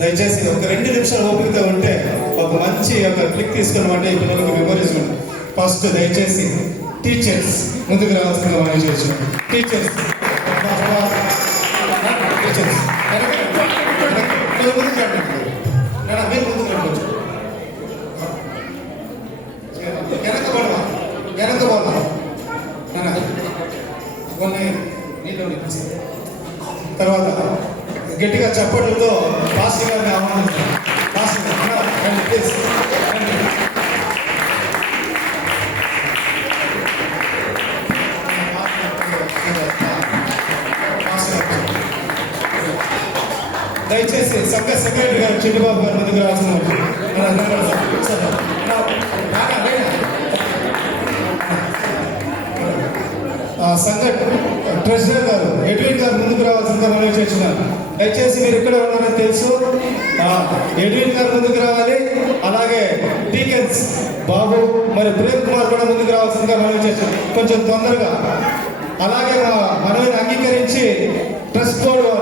దయచేసి ఒక 2 నిమిషాలు ఓపికతో ఉంటే ఒక మంచి ఒక క్లిక్ తీసుకున్నామంటే ఈ పిల్లలకు మెమోరీస్ ఉంటుంది. ఫస్ట్ దయచేసి టీచర్స్ ముందుకు రావాల్సిందిగా మనం చేయొచ్చు. టీచర్స్ టీచర్స్ ముందుకు రండి. మీరు ముందుకు రండి. వెనక పోవాలి తర్వాత గట్టిగా చప్పట్లతో పాస్టర్ గారిని ఆహ్వానిస్తాను. పాస్టర్ గారు రండి, ప్లీజ్ రండి. దయచేసి సంఘ సెక్రటరీ గారు చిట్టుబాబు గారు ముందుకు రావాల్సిన సంఘ ట్రెజరర్ గారు ఎడ్విన్ గారు ముందుకు రావాల్సిందిగా మనం చేస్తున్నారు. దయచేసి మీరు ఇక్కడ ఉన్నారని తెలుసు. ఎడ్విన్ గారు ముందుకు రావాలి. అలాగే డీకెన్స్ బాబు మరి ప్రేమ్ కుమార్ కూడా ముందుకు రావాల్సిందిగా మనం చేస్తున్నాం కొంచెం తొందరగా. అలాగే మనల్ని అంగీకరించి ట్రస్ట్ బోర్డు